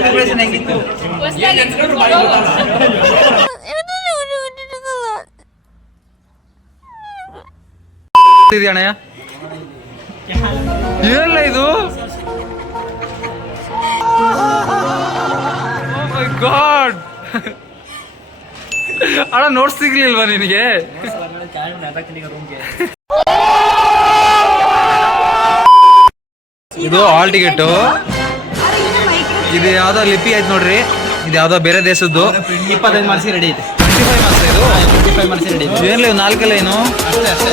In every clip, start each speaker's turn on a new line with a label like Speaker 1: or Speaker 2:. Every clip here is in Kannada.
Speaker 1: ಪ್ರಿಪರೇಷನ್ ಹೆಂಗಿತ್ತು? ಅಣ್ಣಯ್ಯ ಏನಲ್ಲ ಇದು? ಗಾಡ್ ಅಣ್ಣ ನೋಟ್ಸ್ ಸಿಗ್ಲಿಲ್ವಾ ನಿನಗೆ? ಇದು ಹಾಲ್ ಟಿಕೆಟ್. ಇದು ಯಾವ್ದೋ ಲಿಪಿ ಆಯ್ತು ನೋಡ್ರಿ, ಇದು ಯಾವ್ದೋ ಬೇರೆ ದೇಶದ್ದು.
Speaker 2: 25 ಮಾರ್ಕ್ಸ್ ರೆಡಿ ಐತೆ.
Speaker 1: 25 ಮಾರ್ಕ್ಸ್ ಇದು.
Speaker 2: 25 ಮಾರ್ಕ್ಸ್ ರೆಡಿ ಐತೆ.
Speaker 1: ಏನ್ಲಿ 4 ಲೈನು
Speaker 2: ಅಷ್ಟೇ.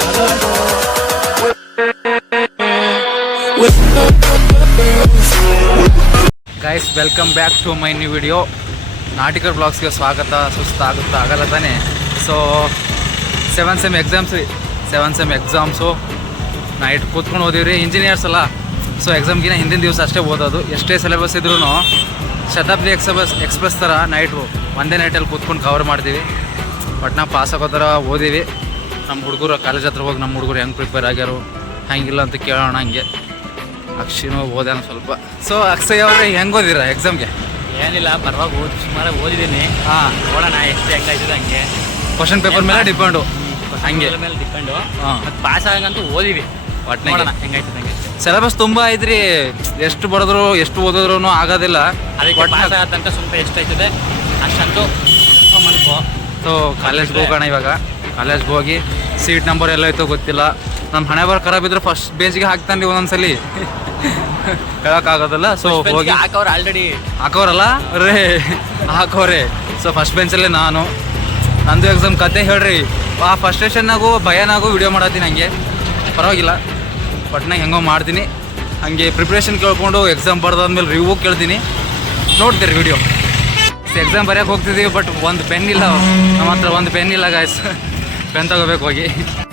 Speaker 1: Guys, welcome back to my new video. Natikar ಬ್ಲಾಗ್ಸ್ಗೆ ಸ್ವಾಗತ. ಸುಸ್ತಾಗುತ್ತಾ ಆಗಲ್ಲ ತಾನೆ? So 7th sem exams night ಕೂತ್ಕೊಂಡು ಓದಿವ್ರಿ. ಇಂಜಿನಿಯರ್ಸ್ ಅಲ್ಲ, ಸೊ ಎಕ್ಸಾಮ್ಗಿನ ಹಿಂದಿನ ದಿವಸ ಅಷ್ಟೇ ಓದೋದು. ಎಷ್ಟೇ ಸಿಲೆಬಸ್ ಇದ್ರೂ ಶತಾಬ್ದಿ ಎಕ್ಸ್ಪ್ರೆಸ್ ಥರ ನೈಟು ಒಂದೇ ನೈಟಲ್ಲಿ ಕೂತ್ಕೊಂಡು ಕವರ್ ಮಾಡ್ತೀವಿ. ಬಟ್ ನಾವು ಪಾಸ್ ಆಗೋ ಥರ ಓದಿವಿ. ನಮ್ಮ ಹುಡುಗರು ಕಾಲೇಜ್ ಹತ್ರ ಹೋಗಿ ನಮ್ಮ ಹುಡುಗರು ಹೆಂಗೆ ಪ್ರಿಪೇರ್ ಆಗ್ಯಾರು ಹಂಗಿಲ್ಲ ಅಂತ ಕೇಳೋಣ. ಹಂಗೆ ಅಕ್ಷಿನೂ ಓದ್ಯಾನ ಸ್ವಲ್ಪ. ಸೊ ಅಕ್ಷಯ್ ಅವ್ರೆ, ಹೆಂಗೆ ಓದಿರ ಎಕ್ಸಾಮ್ಗೆ?
Speaker 2: ಏನಿಲ್ಲ, ಪರವಾಗಿ ಸುಮಾರಾಗಿ ಓದಿದ್ದೀನಿ.
Speaker 1: ಹಾಂ,
Speaker 2: ನೋಡೋಣ ಎಷ್ಟು ಹೆಂಗಾಯ್ತದೆ ಹಂಗೆ.
Speaker 1: ಕ್ವಶನ್ ಪೇಪರ್ ಮೇಲೆ ಡಿಪೆಂಡು. ಹಂಗೆ
Speaker 2: ಮೇಲೆ ಡಿಪೆಂಡು.
Speaker 1: ಹಾಂ,
Speaker 2: ಮತ್ತು ಪಾಸ್ ಆಗಂತೂ ಓದಿವಿ. ನೋಡೋಣ ಹೆಂಗಾಯ್ತದೆ ಹಂಗೆ.
Speaker 1: ಸಿಲೆಬಸ್ ತುಂಬ ಐತ್ರಿ. ಎಷ್ಟು ಬರೆದ್ರು ಎಷ್ಟು ಓದಿದ್ರು ಆಗೋದಿಲ್ಲ.
Speaker 2: ಅದಕ್ಕೆ ಪಾಸ್ ಆಗೋ ತನಕ ಸ್ವಲ್ಪ ಎಷ್ಟಾಯ್ತದೆ ಅಷ್ಟಂತೂ ಮನ್ಕೋ.
Speaker 1: ಸೊ ಕಾಲೇಜ್ಗೆ ಹೋಗೋಣ ಇವಾಗ. ಕಾಲೇಜ್ಗೆ ಹೋಗಿ ಸೀಟ್ ನಂಬರ್ ಎಲ್ಲ ಐತೋ ಗೊತ್ತಿಲ್ಲ. ನಮ್ಮ ಹಣೆ ಬರ ಖರಾಬ್ ಇದ್ರೆ ಫಸ್ಟ್ ಬೇಸಿಗೆ ಹಾಕ್ತಾನೆ ಒಂದೊಂದ್ಸಲಿ, ಹೇಳೋಕ್ಕಾಗೋದಿಲ್ಲ. ಸೊ ಹೋಗಿ
Speaker 2: ಹಾಕವ್ರು ಆಲ್ರೆಡಿ
Speaker 1: ಹಾಕೋರಲ್ಲ ರೇ ಹಾಕೋರೆ. ಸೊ ಫಸ್ಟ್ ಬೆಂಚಲ್ಲೇ ನಾನು. ನಂದು ಎಕ್ಸಾಮ್ ಕತೆ ಹೇಳ್ರಿ. ಆ ಫಸ್ಟ್ ಸ್ಟೇಷನ್ನಾಗೂ ಭಯನಾಗೂ ವಿಡಿಯೋ ಮಾಡತ್ತೀನಿ. ಹಂಗೆ ಪರವಾಗಿಲ್ಲ, ಬಟ್ನಾಗ ಹೆಂಗೋ ಮಾಡ್ತೀನಿ. ಹಂಗೆ ಪ್ರಿಪ್ರೇಷನ್ ಕೇಳ್ಕೊಂಡು ಎಕ್ಸಾಮ್ ಬರ್ದಾದ್ಮೇಲೆ ರಿವ್ಯೂ ಕೇಳ್ತೀನಿ, ನೋಡ್ತೀರಿ ವಿಡಿಯೋ. ಎಕ್ಸಾಮ್ ಬರೆಯೋಕೆ ಹೋಗ್ತಿದ್ದೀವಿ, ಬಟ್ ಒಂದು ಪೆನ್ ಇಲ್ಲ ನಮ್ಮ ಹತ್ರ. ಒಂದು ಪೆನ್ ಇಲ್ಲ ಗಾಯ್ಸ್. ಪೆನ್ ತಗೋಬೇಕು ಹೋಗಿ.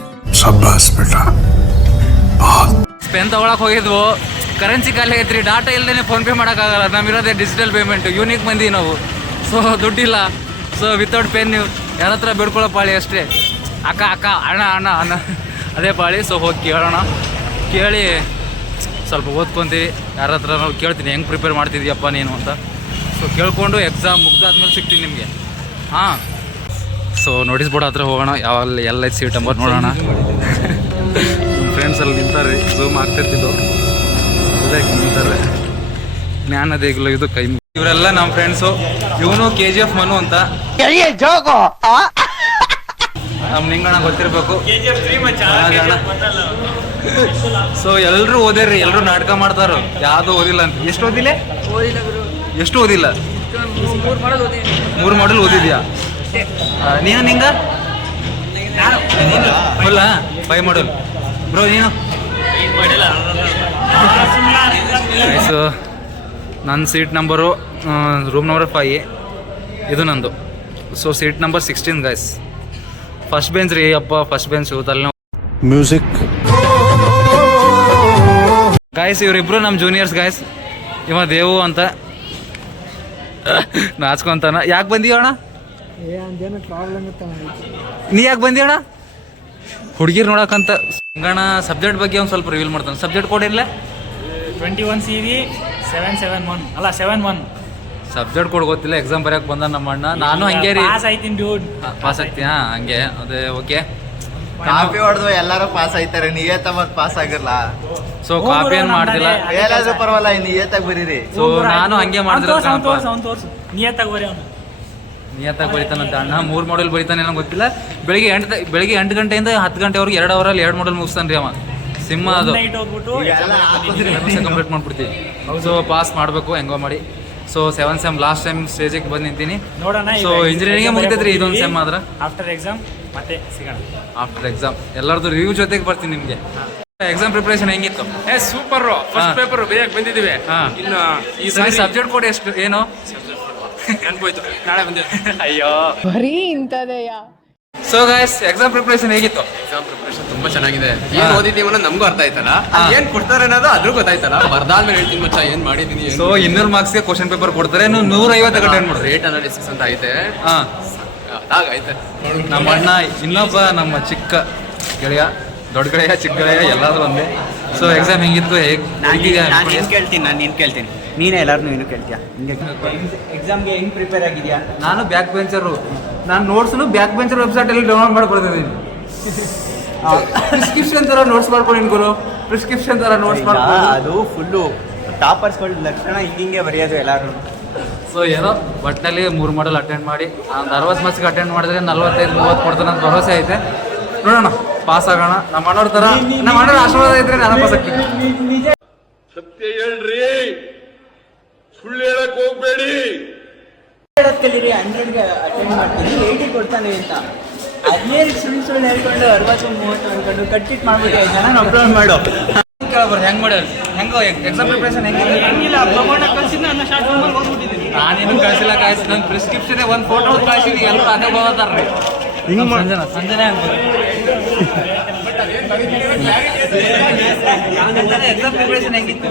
Speaker 1: ಪೆನ್ ತಗೊಳಕ್ ಹೋಗಿದ್ವು, ಕರೆನ್ಸಿ ಖಾಲಿ ಆಗೈತ್ರಿ. ಡಾಟಾ ಇಲ್ಲದೇ ಫೋನ್ಪೇ ಮಾಡೋಕ್ಕಾಗಲ್ಲ. ನಮ್ಮಿರೋದೇ ಡಿಜಿಟಲ್ ಪೇಮೆಂಟ್. ಯೂನಿಕ್ ಮಂದಿ ನಾವು. ಸೊ ದುಡ್ಡಿಲ್ಲ. ಸೊ ವಿತೌಟ್ ಪೆನ್ ನೀವು ಯಾರ ಹತ್ರ ಬಿಡ್ಕೊಳ್ಳೋ ಪಾಳಿ ಅಷ್ಟೇ. ಅಕ್ಕ ಅಣ್ಣ ಅದೇ ಪಾಳಿ. ಸೊ ಹೋಗಿ ಕೇಳೋಣ. ಕೇಳಿ ಸ್ವಲ್ಪ ಓದ್ಕೊತೀವಿ. ಯಾರ ಹತ್ರ ನಾವು ಕೇಳ್ತೀನಿ, ಹೆಂಗೆ ಪ್ರಿಪೇರ್ ಮಾಡ್ತಿದ್ದೀಯಪ್ಪ ನೀನು ಅಂತ. ಸೊ ಕೇಳ್ಕೊಂಡು ಎಕ್ಸಾಮ್ ಮುಗ್ದಾದ್ಮೇಲೆ ಸಿಗ್ತೀನಿ ನಿಮಗೆ. ಹಾಂ, ಸೊ ನೋಟಿಸ್ ಬೋರ್ಡ್ ಹತ್ರ ಹೋಗೋಣ. ಯಾವಲ್ಲಿ ಎಲ್ಲ ಸೀಟ್ ನಂಬರ್ ನೋಡೋಣ. ನಮ್ಮ ಫ್ರೆಂಡ್ಸ್ ಅಲ್ಲಿ ನಿಂತಾರೆ, ಝೂಮ್ ಆಗ್ತಿರ್ತಿದ್ದು. ನಿಂತಾರೆ. ಜ್ಞಾನ ದೇಗುಲ ಇದು ಕೈ. ಇವರೆಲ್ಲ ನಮ್ಮ ಫ್ರೆಂಡ್ಸು. ಇವನು KGF ಮನು ಅಂತ. ನಮ್ಮ ನಿಂಗಣ್ಣ ಗೊತ್ತಿರಬೇಕು. ಸೊ ಎಲ್ಲರೂ ಓದ್ಯಾರ್ರಿ, ಎಲ್ಲರೂ ನಾಟಕ ಮಾಡ್ತಾರ. ಯಾವುದು ಓದಿಲ್ಲ ಅಂತ. ಎಷ್ಟು ಓದಿಲ್ಲ? ಎಷ್ಟು ಓದಿಲ್ಲ? 3 ಮಾಡಲ್ ಓದಿದ್ಯಾ ನೀನು? ನಿಂಗ ಇಲ್ಲ 5 ಮಾಡಲ್ ಬ್ರೋ. ನೀನು? ಸೊ ನನ್ನ ಸೀಟ್ ನಂಬರು ರೂಮ್ ನಂಬರ್ 5. ಇದು ನಂದು. So seat number 16 guys. First bench ರೀ ಅಪ್ಪ. ಫಸ್ಟ್ ಬೆಂಚ್ ತಲೆ
Speaker 3: ಮ್ಯೂಸಿಕ್
Speaker 1: ಗಾಯ್ಸ್. ಇವರಿಬ್ರು ನಮ್ಮ ಜೂನಿಯರ್ಸ್ ಗಾಯ್ಸ್. ಇವ ದೇವು ಅಂತ ನಾಚ್ಕೊಂತಾನ. ಯಾಕೆ ಬಂದೀವಣ್ಣ? ನೀ ಯಾಕೆ ಬಂದೀವಣ್ಣ? ಹುಡುಗಿರ್ ನೋಡಕ್ಕಂತ. ಗಣ ಸಬ್ಜೆಕ್ಟ್ ಬಗ್ಗೆ ಒಂದು ಸ್ವಲ್ಪ ರಿವೀಲ್ ಮಾಡ್ತಾನೆ. ಸಬ್ಜೆಕ್ಟ್ ಕೊಡಿರ್ಲ?
Speaker 2: 21 CV 771 ಅಲ್ಲ 71.
Speaker 1: ಸಬ್ಜೆಕ್ಟ್ ಕೊಡ್ ಗೊತ್ತಿಲ್ಲ. ಎಕ್ಸಾಮ್ ಬರೆಯಕ್ಕೆ ಬಂದ ನಮ್ಮ ಅಣ್ಣ. ನಾನು ಹಂಗೆ ರೀ
Speaker 2: ಪಾಸ್ ಆಯ್ತೀನಿ ಡ್ಯೂಡ್.
Speaker 1: ಪಾಸ್ ಆಗ್ತೀಯ? ಹಂಗೆ ಅದೇ ಓಕೆ.
Speaker 4: ಕಾಪಿ ಹೊಡೆದು ಎಲ್ಲರೂ ಪಾಸ್ ಆಯ್ತಾರೆ. ನಿಯತ ಮತ್ ಪಾಸ್ ಆಗಿರ್ಲ.
Speaker 1: ಸೊ ಕಾಪಿ ಏನ್ ಮಾಡ್ತಿಲ್ಲ.
Speaker 4: ಏನಾದ್ರೂ ಪರವಾಗಿಲ್ಲ, ನಿಯತಾಗಿ ಬರೀರಿ.
Speaker 1: ಸೊ ನಾನು ಹಂಗೆ ಮಾಡಿದ್ರೆ ನಿಯತ್ತಾಗಿ ಬರೀತಾನಂತ ಅಣ್ಣ. 3 ಮಾಡಲ್ ಬರೀತಾನೆ ಏನೋ ಗೊತ್ತಿಲ್ಲ. ಬೆಳಿಗ್ಗೆ 8 ಗಂಟೆಯಿಂದ 10 ಗಂಟೆವರೆಗೆ 2 ಅವರಲ್ಲಿ 2 ಮಾಡಲ್ ಮುಗಿಸ್ತಾನೆ ರೀ ಅವ. ಸಿಂಹ ಅದು ಕಂಪ್ಲೀಟ್ ಮಾಡ್ಬಿಡ್ತೀವಿ. ಸೊ ಪಾಸ್ ಮಾಡಬೇಕು ಹೆಂಗೋ ಮಾಡಿ. So 7th sem last time ಸ್ಟೇಜಿಗೆ ಬಂದು ನಿಂತೀನಿ.
Speaker 2: ನೋಡೋಣ.
Speaker 1: ಸೊ ಇಂಜಿನಿಯರಿಂಗ್ ಮುಗಿತೈತ್ರಿ ಇದೊಂದು ಸೆಮ್ ಆದ್ರೆ.
Speaker 2: ಆಫ್ಟರ್ ಎಕ್ಸಾಮ್ ಮತ್ತೆ ಸಿಗೋಣ.
Speaker 1: ಆಫ್ಟರ್ ಎಕ್ಸಾಮ್ ಎಲ್ಲರದ್ದು ರಿವ್ಯೂ ಜೊತೆಗೆ ಬರ್ತೀನಿ ನಿಮಗೆ. ಎಕ್ಸಾಮ್ ಪ್ರಿಪರೇಷನ್ ಹೆಂಗಿತ್ತು?
Speaker 5: ಸೂಪರ್. ಫಸ್ಟ್ ಪೇಪರ್ ಬೇಯಕ್ಕೆ ಬಂದಿದ್ದೀವಿ.
Speaker 1: ಇನ್ನು ಈ ಸರಿ ಸಬ್ಜೆಕ್ಟ್ ಕೋಡ್ ಎಷ್ಟು ಏನು
Speaker 5: ಅನ್ಬೋಯ್ತು. ನಾಳೆ ಬಂದಿದ್ದೆ.
Speaker 1: ಅಯ್ಯೋ
Speaker 6: ಬರೀ ಇಂಥದೆಯಾ.
Speaker 1: ಸೊ ಗೈಸ್, ಎಕ್ಸಾಮ್ ಪ್ರಿಪರೇಷನ್ ಹೇಗಿತ್ತು?
Speaker 5: ಎಕ್ಸಾಮ್ ಪ್ರಿಪರೇಷನ್ ತುಂಬಾ ಚೆನ್ನಾಗಿದೆ. ಏನ್ ಓದಿದ್ದೀವಿ ಅನ್ನೋದು ನಮಗೂ ಅರ್ಥ ಆಯ್ತಲ್ಲ. ಏನ್ ಕೊಡ್ತಾರೆ ಅನ್ನೋದು ಅದ್ರೂ ಗೊತ್ತಾಯ್ತಲ್ಲ. ಬರ್ದಾದ್ಮೇಲೆ ಹೇಳ್ತೀನಿ ಮಚ್ಚ ಏನ್ ಮಾಡಿದೀನಿ.
Speaker 1: ಸೊ 200 ಮಾರ್ಕ್ಸ್ಗೆ ಕ್ವಶನ್ ಪೇಪರ್ ಕೊಡ್ತಾರೆ. 150 ಅಟೆಂಡ್ ಮಾಡ್ರಿ.
Speaker 5: ರೇಟ್ ಅನಾಲಿಸಿಸ್ ಅಂತ ಐತೆ. ಐತೆ.
Speaker 1: ನಮ್ಮ ಅಣ್ಣ ಇನ್ನೊಬ್ಬ ನಮ್ಮ ಚಿಕ್ಕ ಗೆಳೆಯ, ದೊಡ್ಡ ಗೆಳೆಯ, ಚಿಕ್ಕ ಗೆಳೆಯ ಎಲ್ಲಾದ್ರೂ ಒಂದೇ. ಸೊ ಎಕ್ಸಾಮ್ ಹೆಂಗಿತ್ತು?
Speaker 2: ನಾನು ಕೇಳ್ತೀನಿ.
Speaker 3: ನೀನೇ ಎಲ್ಲಾರನ್ನೂ ಏನು ಕೇಳ್ತೀಯ ಹಿಂಗೆ ಎಕ್ಸಾಮ್ಗೆ ಹೆಂಗೆ ಪ್ರಿಪೇರ್ ಆಗಿದೆಯಾ?
Speaker 1: ನಾನು ಬ್ಯಾಕ್ ಬೆಂಚರು. ನಾನು ನೋಟ್ಸ್ನು ಬ್ಯಾಕ್ ಬೆಂಚರ್ ವೆಬ್ಸೈಟಲ್ಲಿ ಡೌನ್ಲೋಡ್ ಮಾಡ್ಕೊಳ್ತಿದ್ದೀನಿ. ಪ್ರಿಸ್ಕ್ರಿಪ್ಷನ್ ಥರ ನೋಟ್ಸ್ ಮಾಡ್ಕೊಂಡಿನಿ ಗುರು. ಪ್ರಿಸ್ಕ್ರಿಪ್ಷನ್ ಥರ ನೋಟ್ಸ್ ಮಾಡ್ಕೊಂಡು
Speaker 3: ಅದು ಫುಲ್ಲು ಟಾಪರ್ಸ್ಗಳ ಲಕ್ಷಣ ಹಿಂಗೆ ಬರೆಯೋದು ಎಲ್ಲರೂ.
Speaker 1: ಸೊ ಏನೋ ಒಟ್ಟಿನಲ್ಲಿ 3 ಮಾಡಲ್ ಅಟೆಂಡ್ ಮಾಡಿ ಒಂದು 60 ಮಾರ್ಕ್ಸ್ಗೆ ಅಟೆಂಡ್ ಮಾಡಿದ್ರೆ 45-30 ಕೊಡ್ತಾನೆ ಅಂತ ಭರವಸೆ ಐತೆ. ನೋಡೋಣ, ಪಾಸ್ ಆಗೋಣ. ನಮ್ಮ ಅಣ್ಣವ್ರ ಥರ ನಮ್ಮ ಅಣ್ಣವ್ರ ಆಶೀರ್ವಾದ ಇದ್ರೆ ನಾನು ಪಾಸ್ ಆಗ್ತೀನಿ.
Speaker 7: ಸತ್ಯ ಹೇಳ್ರಿ, ಸುಳ್ಳು ಹೇಳಕ್ ಹೋಗ್ಬೇಡಿ.
Speaker 3: ಕಲೀರಿ 100ಗೆ ಅಟೆಂಡ್ ಮಾಡ್ತೀನಿ 80 ಕೊಡ್ತಾನೆ ಅಂತ. ಅದೇ ಸುಳ್ಳು ಹೇಳ್ಕೊಂಡು 60-30 ಅನ್ಕೊಂಡು ಕಟ್ಟಿಟ್ ಮಾಡ್ಬಿಟ್ಟು ನಾನು ಅಪ್ಲೋಡ್ ಮಾಡು.
Speaker 1: ಕೇಳಬಾರ್ದು ಹೆಂಗೆ ಮಾಡೋದು, ಹೆಂಗೋ ಎಕ್ಸಾಮ್ ಪ್ರಿಪ್ರೇಷನ್ ಹೆಂಗಿದೆ? ನಾನೇನು ಕಳಿಸಿಲ್ಲ ಕಾಯಿಸಿ ನನ್ನ ಪ್ರಿಸ್ಕ್ರಿಪ್ಷನ್ ಒಂದು ಫೋಟೋ ಕಳಿಸಿನಿ, ಎಲ್ಲರೂ ಅದೇ ಹೋಗ್ತಾರ್ರಿ. ಸಂಜನೆ ಅನ್ಬೋದು. ಎಕ್ಸಾಮ್ ಪ್ರಿಪ್ರೇಷನ್ ಹೆಂಗಿತ್ತು?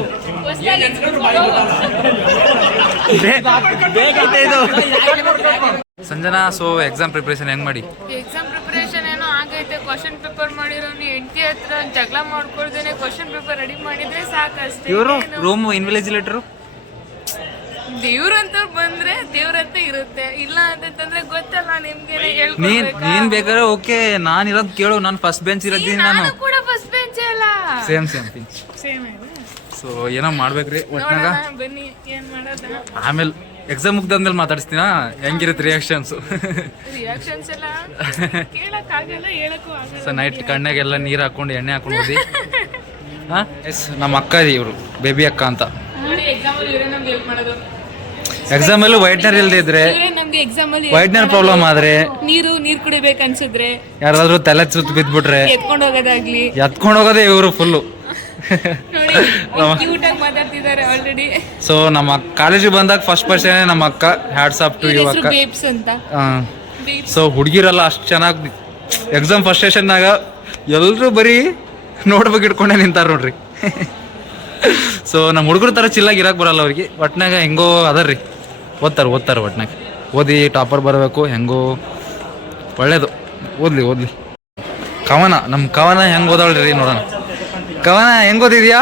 Speaker 1: ಸಂಜನಾ, ಸೊ ಎಕ್ಸಾಮ್ ಪ್ರಿಪ್ರೇಷನ್ ಹೆಂಗ್ ಮಾಡಿ?
Speaker 6: ಎಕ್ಸಾಮ್ ಪ್ರಿಪರೇಷನ್ ಏನೋ ಆಗೈತೆ. ಕ್ವಶನ್ ಪೇಪರ್ ಮಾಡಿರೋನು ಹೆಂಡತಿ ಹತ್ರ ಜಗಳ ಮಾಡ್ಕೊಳ್ದೇನೆ ಕ್ವಶನ್ ಪೇಪರ್ ರೆಡಿ ಮಾಡಿದ್ರೆ ಸಾಕಷ್ಟೇ.
Speaker 1: ಇವರು ರೂಮ್ ಇನ್ವಿಜಿಲೇಟರು
Speaker 6: ದೇವ್ರಂತ ಬಂದ್ರೆ ದೇವ್ರಂತ ಇರುತ್ತೆ, ಇಲ್ಲ ಅಂತಂದ್ರೆ ಗೊತ್ತಲ್ಲ ನಿಮ್ಗೆ.
Speaker 1: ನೀನ್ ಬೇಕಾದ್ರೆ ಓಕೆ, ನಾನು ಇರೋದು ಕೇಳು. ನಾನು ಫಸ್ಟ್ ಬೆಂಚ್ ಇರೋದೀನಿ. ನಾನು
Speaker 6: ಕೂಡ ಫಸ್ಟ್ ಬೆಂಚ್ ಅಲ್ಲ,
Speaker 1: ಸೇಮ್ ಪಿಂಚ್.
Speaker 6: ಸೇಮ್.
Speaker 1: ಸೊ ಏನೋ ಮಾಡ್ಬೇಕ್ರಿ ಒಟ್ನಾಗ.
Speaker 6: ಬನ್ನಿ, ಏನ್ ಮಾಡೋದ?
Speaker 1: ಆಮೇಲೆ ಎಕ್ಸಾಮ್ ಮುಗ್ದಾದ್ಮೇಲೆ ಮಾತಾಡಿಸ್ತೀನ, ಹೆಂಗಿರುತ್ತೆ ರಿಯಾಕ್ಷನ್ಸು.
Speaker 6: ರಿಯಾಕ್ಷನ್ಸ್ ಎಲ್ಲ ಕೇಳಕ್ ಆಗಲ್ಲ, ಹೇಳಕ್ಕೂ ಆಗಲ್ಲ.
Speaker 1: ಸೊ ನೈಟ್ ಕಣ್ಣಾಗೆಲ್ಲ ನೀರು ಹಾಕೊಂಡು ಎಣ್ಣೆ ಹಾಕೊಂಡು ಹೋದಿ. ಹಾಂ ಎಸ್, ನಮ್ಮ ಅಕ್ಕ ಇದೆ ಇವರು, ಬೇಬಿ ಅಕ್ಕ ಅಂತ.
Speaker 6: ನೋಡಿ, ಎಕ್ಸಾಮಲ್ಲಿ ಇವರೇ ನಮ್ಗೆ ಹೆಲ್ಪ್ ಮಾಡೋದು.
Speaker 1: ಎಕ್ಸಾಮಲ್ಲಿ ವೈಟ್ನರ್ ಇಲ್ಲದೆ ಇದ್ರೆ,
Speaker 6: ನಮ್ಗೆ ಎಕ್ಸಾಮಲ್ಲಿ
Speaker 1: ವೈಟ್ನರ್ ಪ್ರಾಬ್ಲಮ್ ಆದ್ರೆ,
Speaker 6: ನೀರು ಕುಡಿಬೇಕು ಅನ್ಸಿದ್ರೆ,
Speaker 1: ಯಾರಾದ್ರೂ ತಲೆ ಸುತ್ತ ಬಿದ್ಬಿಟ್ರೆ
Speaker 6: ಎತ್ಕೊಂಡು ಹೋಗೋದಾಗ್ಲಿ,
Speaker 1: ಎತ್ಕೊಂಡು ಹೋಗೋದೇ ಇವರು ಫುಲ್ಲು.
Speaker 6: ನೋಡಿ ಕ್ಯೂಟ್ ಆಗಿ ಮಾತಾಡ್ತಿದ್ದಾರೆ ಆಲ್ರೆಡಿ.
Speaker 1: ಸೊ ನಮ್ಮ ಕಾಲೇಜಿಗೆ ಬಂದಾಗ ಫಸ್ಟ್ ಪರ್ಸನ್ ನಮ್ಮ ಅಕ್ಕ. ಹ್ಯಾಟ್ಸ್ ಆಫ್ ಟು ಯು ಅಕ್ಕ.
Speaker 6: ಬೇಬ್ಸ್ ಅಂತ.
Speaker 1: ಸೊ ಹುಡುಗಿರೆಲ್ಲ ಅಷ್ಟು ಚೆನ್ನಾಗಿ ಎಕ್ಸಾಮ್ ಫಸ್ಟ್ ಸೆಷನ್ನಾಗ ಎಲ್ಲರೂ ಬರೀ ನೋಡ್ಬೇಕು ಇಟ್ಕೊಂಡೆ ನಿಂತಾರ ನೋಡ್ರಿ. ಸೊ ನಮ್ಮ ಹುಡುಗರು ಥರ ಚಿಲ್ಲಾಗಿ ಇರಕ್ಕೆ ಬರಲ್ಲ ಅವ್ರಿಗೆ. ಒಟ್ನಾಗ ಹೆಂಗೋ ಅದರ್ರಿ, ಓದ್ತಾರೆ ಒಟ್ನಾಗ. ಓದಿ ಟಾಪರ್ ಬರಬೇಕು, ಹೆಂಗೋ ಒಳ್ಳೇದು. ಓದ್ಲಿ. ಕವನ, ನಮ್ಮ ಕವನ ಹೆಂಗೆ ಓದಾಳ್ರಿ ನೋಡೋಣ. ಕವನ ಹೆಂಗ್ ಓದಿದ್ಯಾ?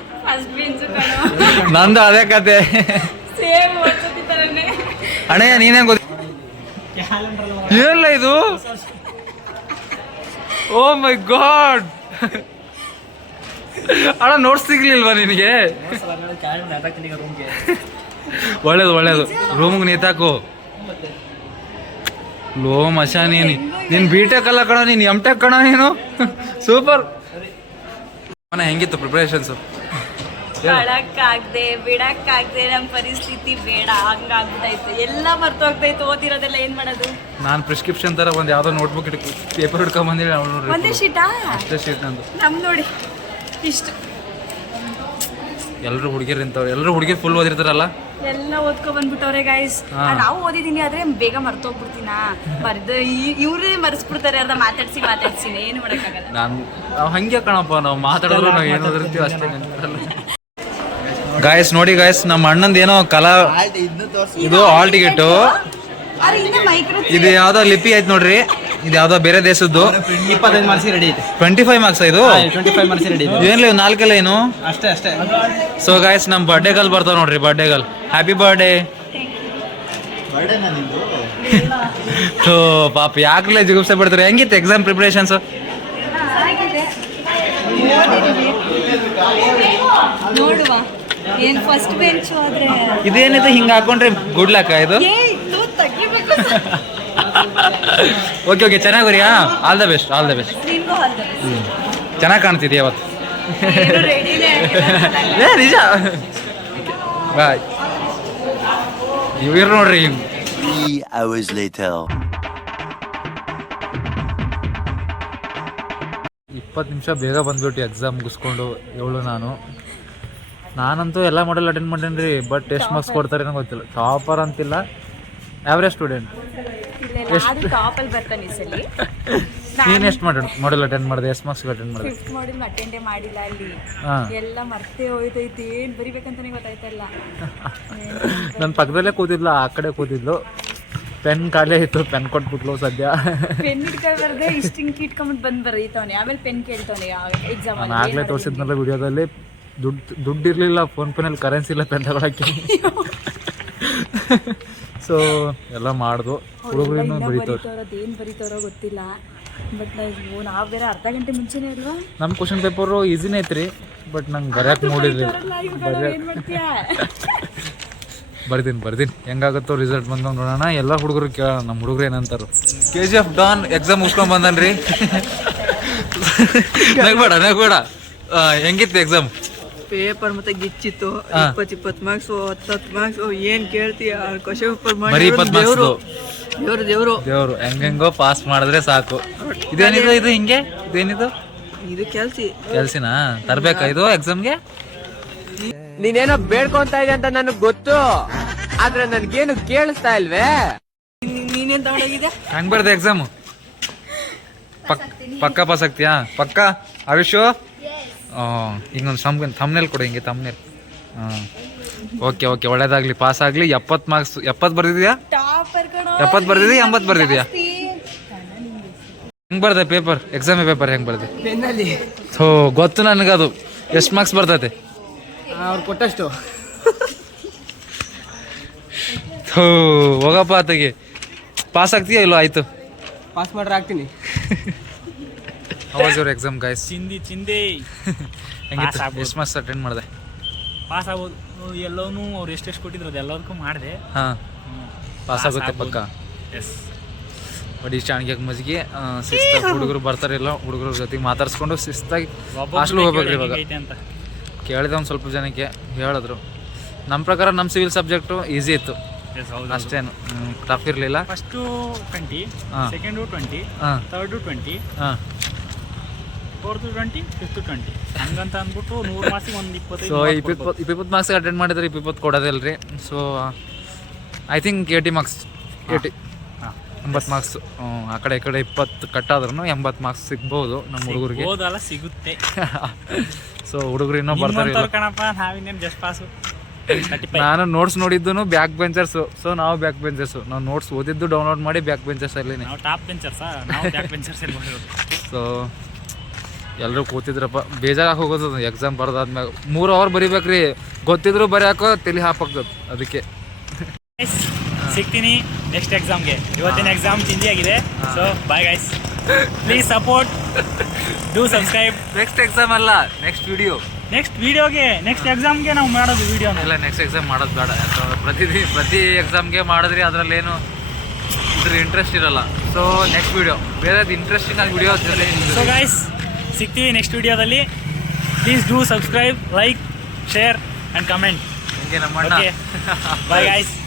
Speaker 1: ನಂದು ಅದೇ ಕತೆ. ಅಣ್ಣಯ್ಯ ನೀನ್ ಹೆಂಗ್ ಓದಿ? ಏನಿಲ್ಲ ಇದು. ಓ ಮೈ ಗಾಡ್, ಅಣ್ಣ ನೋಟ್ಸ್ ಸಿಗ್ಲಿಲ್ವಾ ನಿನಗೆ? ಒಳ್ಳೇದು ರೂಮ್ಗೆ ನೇತಾಕು. ಲೋ ಮಶಾ ನೀನ್ ಬಿಟೆಕ್ ಅಲ್ಲ ಕಣ, ನೀನ್ ಎಮ್.ಟೆಕ್ ಕಣ ನೀನು. ಸೂಪರ್. ಹೆಂಗಿತ್ತು ಪ್ರಿಪರೇಷನ್ಸು?
Speaker 8: ಬಿಡಕ್ಕಾಗ್ದೆ ನಮ್ಮ ಪರಿಸ್ಥಿತಿ ಬೇಡ, ಹಂಗಾಗ್ಬಿಟ್ಟೈತೆ. ಎಲ್ಲ ಮರ್ತೋಗ್ತೈತೆ, ಓದಿರೋದೆಲ್ಲ ಏನ್ ಮಾಡೋದು?
Speaker 1: ನಾನು ಪ್ರಿಸ್ಕ್ರಿಪ್ಷನ್ ತರ ಒಂದ್ ಯಾವ್ದೋ ನೋಟ್ಬುಕ್ ಪೇಪರ್ ಹಿಡ್ಕೊಂಡ್ ಬಂದಿಲ್ಲ.
Speaker 8: ಒಂದೇ ಶೀಟಾ?
Speaker 1: ಅಷ್ಟೇ ಶೀಟ್ ನಂದು.
Speaker 8: ನಮ್ ನೋಡಿ ಇಷ್ಟು.
Speaker 1: ಎಲ್ಲರೂ ಹುಡುಗಿರು ನಿಂತವ್ರು, ಎಲ್ಲರೂ ಹುಡುಗಿರು ಫುಲ್ ಓದಿರ್ತಾರಲ್ಲ.
Speaker 8: ಎಲ್ಲ ಓದ್ಕೊ ಬಂದ್ಬಿಟ್ಟವ್ರೆ ಗೈಸ್. ನಾವು ಓದಿದೀನಿ ಆದ್ರೆ ಬೇಗ ಮರ್ತೋಗ್ಬಿಡ್ತೀನ. ಇವ್ರೇ ಮರೆಸ್ಬಿಡ್ತಾರೆ, ಅರ್ಧ ಮಾತಾಡ್ಸಿ ಏನು ಮಾಡಕ್ಕಾಗಲ್ಲ.
Speaker 1: ನಾವು ಹಂಗೆ ಕಣಪ್ಪ, ನಾವು ಮಾತಾಡೋರು ನಾವು ಏನು ಓದಿರ್ತೀವಿ ಅಷ್ಟೇ ನೆನಪಿರಲ್ಲ. ಗಾಯಸ್ ನೋಡಿ ಗಾಯಸ್, ನಮ್ಮ ಅಣ್ಣಂದು ಏನೋ ಕಲಾ, ಇದು ಹಾಲ್ ಟಿಕೆಟು. ಇದು ಯಾವ್ದೋ ಲಿಪಿ ಆಯ್ತು ನೋಡ್ರಿ, ಇದು ಯಾವ್ದೋ ಬೇರೆ ದೇಶದ್ದು.
Speaker 3: 25 ಮಾರ್ಕ್ಸ್ ರೆಡಿ ಐತೆ.
Speaker 1: 25 ಮಾರ್ಕ್ಸ್ ಇದು.
Speaker 3: 25 ಮಾರ್ಕ್ಸ್ ರೆಡಿ ಇದೆ.
Speaker 1: ಏನ್ಲಿ 4 ಏನು
Speaker 3: ಅಷ್ಟೇ.
Speaker 1: ಸೊ ಗಾಯ್ಸ್, ನಮ್ಮ ಬರ್ಡೇ ಗರ್ಲ್ ಬರ್ತಾವ ನೋಡ್ರಿ. Birthday girl, happy birthday. So ಪಾಪ ಯಾಕಲೇ ಜಿಗುಪ್ಸೆ ಬಿಡ್ತಾರೆ. ಹೆಂಗಿತ್ತು ಎಕ್ಸಾಮ್ ಪ್ರಿಪರೇಷನ್ಸ್?
Speaker 8: ನೋಡುವ ಏನ್ ಫಸ್ಟ್ ಬೆಂಚ್ ಆದ್ರೆ
Speaker 1: ಇದೇನಿದೆ ಹಿಂಗೆ ಹಾಕೊಂಡ್ರೆ ಗುಡ್ ಲಕ್ ಇದು. ಓಕೆ ಚೆನ್ನಾಗಿ ಬರಿಯಾ. All the best. ಚೆನ್ನಾಗಿ ಕಾಣ್ತಿದ್ಯಾ ಅವತ್ತು? ಏ ನಿಜ. ಬಾಯ್. ಇವ್ರು ನೋಡ್ರಿ
Speaker 9: 3 hours later.
Speaker 1: 20 ನಿಮಿಷ ಬೇಗ ಬಂದ್ಬಿಟ್ಟು ಎಕ್ಸಾಮ್ ಮುಗಿಸ್ಕೊಂಡು ನಾನಂತೂ ಎಲ್ಲ ಮಾಡೆಲ್ ಅಟೆಂಡ್ ಮಾಡೇನಿ ರೀ. ಬಟ್ ಎಷ್ಟು ಮಾರ್ಕ್ಸ್ ಕೊಡ್ತಾರೆ ನಂಗೆ ಗೊತ್ತಿಲ್ಲ. ಟಾಪರ್ ಅಂತಿಲ್ಲ, ಆವ್ರೇಜ್ ಸ್ಟೂಡೆಂಟ್. ನೀನು ಎಷ್ಟು ಮಾಡೆಲ್ ಅಟೆಂಡ್ ಮಾಡಿದೆ? ಎಷ್ಟು ಮಾರ್ಕ್ಸ್ ಅಟೆಂಡ್ ಮಾಡಿದೆ?
Speaker 8: 5th ಮಾಡ್ಯೂಲ್ ಅಟೆಂಡೇ ಮಾಡಿಲ್ಲ ಅಲ್ಲಿ. ಎಲ್ಲ ಮರ್ತೇ ಹೋಯ್ತೈತಿ, ಏನ್ ಬರಿಬೇಕಂತಾನೆ ಗೊತ್ತಾಯ್ತಲ್ಲ.
Speaker 1: ನನ್ನ ಪಕ್ಕದಲ್ಲೇ ಕೂತಿದ್ಲು, ಆ ಕಡೆ ಕೂತಿದ್ಲು. ಪೆನ್ ಖಾಲಿ ಇತ್ತು, ಪೆನ್ ಕೊಟ್ಬಿಟ್ಲು ಸದ್ಯ.
Speaker 8: ಪೆನ್ ಇಟ್ಕೊಬಾರ್ದೆ, ಇಷ್ಟಿಂಗ್ ಇಟ್ಕೊಂಡ್ಬಿಟ್ಟು ಬಂದು ಬರೀತವನೆ. ಆಮೇಲೆ ಪೆನ್ ಕೇಳ್ತವನೆ ಎಕ್ಸಾಮ್.
Speaker 1: ನಾನು ಆಗ್ಲೇ ತೋರಿಸಿದ್ನಲ್ಲ ವಿಡಿಯೋದಲ್ಲಿ, ದುಡ್ಡು ಇರಲಿಲ್ಲ, ಫೋನ್ಪೇನಲ್ಲಿ ಕರೆನ್ಸಿ ಇಲ್ಲ ಪೆನ್ ತಗೊಳಕ್ಕೆ. ಸೊ ಎಲ್ಲ ಮಾಡ್ದು. ಹುಡುಗರು ಇನ್ನೂ ಬರೀತವ್ರು.
Speaker 8: ಏನು ಬರೀತಾರೋ ಗೊತ್ತಿಲ್ಲ. ಬಟ್ ನಾವು ಬೇರೆ ಅರ್ಧ ಗಂಟೆ ಮುಂಚೆನೇ ಅಲ್ವಾ.
Speaker 1: ನಮ್ಮ ಕ್ವಶನ್ ಪೇಪರು ಈಸಿನೇ ಐತ್ರಿ, ಬಟ್ ನಂಗೆ ಬರೆಯೋಕೆ ಮೂಡಿರಲಿಲ್ಲ. ಬರ್ತೀನಿ ಹೆಂಗಾಗುತ್ತೋ ರಿಸಲ್ಟ್ ಬಂದಾಗ ನೋಡೋಣ. ಎಲ್ಲ ಹುಡುಗರು ಕೇಳೋಣ, ನಮ್ಮ ಹುಡುಗರು ಏನಂತಾರು. KGF ಡಾನ್ ಎಕ್ಸಾಮ್ ಮುಗಿಸ್ಕೊಂಡ್ ಬಂದನ್ರಿ. ನಗ್ಬೇಡ ಹೆಂಗಿತ್ತು ಎಕ್ಸಾಮ್?
Speaker 3: ಪೇಪರ್ ಮತ್ತೆ ಗಿಚ್ಚಿತ್ತು. 20 ಮಾರ್ಕ್ಸ್ 10 ಮಾರ್ಕ್ಸ್ ಏನ್ ಕೇಳ್ತೀಯ? ಕ್ವಶನ್ ಪೇಪರ್
Speaker 1: ಬರೀ 20 ಮಾರ್ಕ್ಸ್.
Speaker 3: ದೇವ್ರು
Speaker 1: ಹೆಂಗೋ ಪಾಸ್ ಮಾಡಿದ್ರೆ ಸಾಕು. ಇದೇನಿದು ಹಿಂಗೆ? ಇದೇನಿದು?
Speaker 3: ಇದು
Speaker 1: ಕೆಲ್ಸಿನಾ ತರ್ಬೇಕಾ ಇದು ಎಕ್ಸಾಮ್ಗೆ?
Speaker 5: ನೀನೇನೋ ಬೇಡ್ಕೊಂತ ಇದೆ ಅಂತ ನನಗ್ ಗೊತ್ತು, ಆದ್ರೆ ನನ್ಗೇನು ಕೇಳಿಸ್ತಾ ಇಲ್ವೇ.
Speaker 3: ನೀನೇನ್ ತಗೊಂಡೋಗಿದೆ?
Speaker 1: ಹೆಂಗ್ ಬರ್ದೆ ಎಕ್ಸಾಮ್? ಪಕ್ಕ ಪಾಸ್ ಆಗ್ತೀಯಾ? ಪಕ್ಕ ಆಯುಷು? ಹಿಂಗೊಂದು ಥಂಬ್ನೇಲ್ ಕೊಡು, ಹಿಂಗೆ ಥಂಬ್ನೇಲ್. ಓಕೆ ಒಳ್ಳೇದಾಗ್ಲಿ, ಪಾಸ್ ಆಗ್ಲಿ. 70 ಮಾರ್ಕ್ಸ್. 70 ಬರ್ದಿದ್ಯಾ? 70 ಬರ್ದಿದ್ಯಾ? 80 ಬರ್ದಿದ್ಯಾ? ಹೆಂಗ್ ಬರ್ದೆ ಪೇಪರ್? ಎಕ್ಸಾಮ್ ಪೇಪರ್ ಹೆಂಗ್ ಬರ್ದೆ? ಗೊತ್ತು ನನಗದು. ಎಷ್ಟು ಮಾರ್ಕ್ಸ್ ಬರ್ತೈತೆ?
Speaker 3: ಅವ್ರು ಕೊಟ್ಟಷ್ಟು.
Speaker 1: ಹೋಗಪ್ಪ ಆತಗೆ. ಪಾಸ್ ಆಗ್ತೀಯಾ ಇಲ್ಲೋ? ಆಯ್ತು,
Speaker 3: ಪಾಸ್ ಮಾಡ್ರೆ ಆಗ್ತೀನಿ.
Speaker 1: How was your exam guys?
Speaker 2: ಚಿಂದಿ
Speaker 1: ಹೆಂಗಿತ್ತು? ಎಷ್ಟು ಮಾರ್ಕ್ಸ್ ಅಟೆಂಡ್ ಮಾಡಿದೆ?
Speaker 2: ಪಾಸ್ ಆಗ್ಬೋದು. ಎಲ್ಲವೂ ಅವ್ರು ಎಷ್ಟೆಷ್ಟು ಕೊಟ್ಟಿದ್ರು ಅದು ಎಲ್ಲದಕ್ಕೂ ಮಾಡಿದೆ.
Speaker 1: ಹಾಂ, ಪಾಸ್ ಆಗುತ್ತೆ ಪಕ್ಕ.
Speaker 2: ಎಸ್.
Speaker 1: ಬಟ್ ಈ ಚಾಣಿಗೆ ಮಜ್ಜಿಗೆ ಶಿಸ್ತಾಗಿ ಹುಡುಗರು ಬರ್ತಾರಿಲ್ಲ, ಹುಡುಗರ ಜೊತೆಗೆ ಮಾತಾಡ್ಸ್ಕೊಂಡು ಶಿಸ್ತಾಗಿ ಹಾಸ್ಟೆಲ್ ಹೋಗ್ಬೇಕ್ರಿ ಇವಾಗ.
Speaker 2: ಅಂತ
Speaker 1: ಕೇಳಿದೆ ಒಂದು ಸ್ವಲ್ಪ ಜನಕ್ಕೆ, ಹೇಳಿದ್ರು. ನಮ್ಮ ಪ್ರಕಾರ ನಮ್ಮ ಸಿವಿಲ್ ಸಬ್ಜೆಕ್ಟು ಈಸಿ ಇತ್ತು ಅಷ್ಟೇನು, ಟಫ್ ಇರಲಿಲ್ಲ.
Speaker 2: First 20, second 20, third 20, fourth 20, fifth 20 ಹಂಗಂತ ಅಂದ್ಬಿಟ್ಟು 100 ಮಾರ್ಕ್ಸಿಗೆ ಒಂದು 25.
Speaker 1: ಸೊ 20 ಮಾರ್ಕ್ಸ್ ಅಟೆಂಡ್ ಮಾಡಿದ್ರೆ 20 ಕೊಡೋದಿಲ್ಲ ರೀ. So I think 80 marks 80 marks. ಆ ಕಡೆ ಈ ಕಡೆ 20 ಕಟ್ಟಾದ್ರೂ 80 ಮಾರ್ಕ್ಸ್ ಸಿಗ್ಬೋದು ನಮ್ಮ ಹುಡುಗರಿಗೆ.
Speaker 2: ಓದಲ್ಲ ಸಿಗುತ್ತೆ.
Speaker 1: ಸೊ ಹುಡುಗರು ಇನ್ನೂ ಬರ್ತಾರೆ
Speaker 2: ಕಣಪ್ಪ, ನಾವಿನ್ನೇನು ಜಸ್ಟ್ ಪಾಸು.
Speaker 1: ನಾನು ನೋಟ್ಸ್ ನೋಡಿದ್ದು ಬ್ಯಾಕ್ ಬೆಂಚರ್ಸು. ಸೊ ನಾವು ಬ್ಯಾಕ್ ಬೆಂಚರ್ಸು. ನಾವು ನೋಟ್ಸ್ ಓದಿದ್ದು ಡೌನ್ಲೋಡ್ ಮಾಡಿ ಬ್ಯಾಕ್ ಬೆಂಚರ್ಸ್ ಅಲ್ಲಿ.
Speaker 2: ನಾವು ಟಾಪ್ ಬೆಂಚರ್ಸಾ? ನಾವು ಬ್ಯಾಕ್ ಬೆಂಚರ್ಸ್ ಅಲ್ಲಿ ಬಂದಿರೋದು.
Speaker 1: ಸೊ ಎಲ್ಲರೂ ಕೂತಿದ್ರಪ್ಪ, ಬೇಜಾರಾಗಿ ಹೋಗೋದು. ಎಕ್ಸಾಮ್ ಬರ್ದಾದ್ಮ್ಯಾಗ 3 ಅವರ್ ಬರಿಬೇಕ್ರಿ. ಗೊತ್ತಿದ್ರು ಬರೆಯಾಕೋ ತಲೆ ಹಾಪಾಗ್ತದೆ. ಅದಕ್ಕೆ
Speaker 2: ಸಿಗ್ತೀನಿ ನೆಕ್ಸ್ಟ್ ಎಕ್ಸಾಮ್ಗೆ. ಇವತ್ತಿನ ಎಕ್ಸಾಮ್ ಚಿಂದಿ ಆಗಿದೆ. So bye guys, please support, do subscribe.
Speaker 1: Next exam ಅಲ್ಲ, ನೆಕ್ಸ್ಟ್
Speaker 2: ವಿಡಿಯೋಗೆ ನೆಕ್ಸ್ಟ್ ಎಕ್ಸಾಮ್ಗೆ ನಾವು ಮಾಡೋದು ವಿಡಿಯೋ.
Speaker 1: ಇಲ್ಲ, ನೆಕ್ಸ್ಟ್ ಎಕ್ಸಾಮ್ ಮಾಡೋದು ಬೇಡ. ಪ್ರತಿ ಎಕ್ಸಾಮ್ಗೆ ಮಾಡಿದ್ರಿ ಅದರಲ್ಲೇನು ಇದ್ರ ಇಂಟ್ರೆಸ್ಟ್ ಇರಲ್ಲ. ಸೊ ನೆಕ್ಸ್ಟ್ ವಿಡಿಯೋ ಬೇರೆದು ಇಂಟ್ರೆಸ್ಟಿಂಗ್ ಆಗಿ ವಿಡಿಯೋ.
Speaker 2: ಸೊ ಗೈಸ್, ಸಿಗ್ತೀವಿ ನೆಕ್ಸ್ಟ್ ವಿಡಿಯೋದಲ್ಲಿ. Please do subscribe, like, share and comment.
Speaker 1: ಹಿಂಗೆ ನಮ್ಮ ಅಣ್ಣ.
Speaker 2: Bye guys.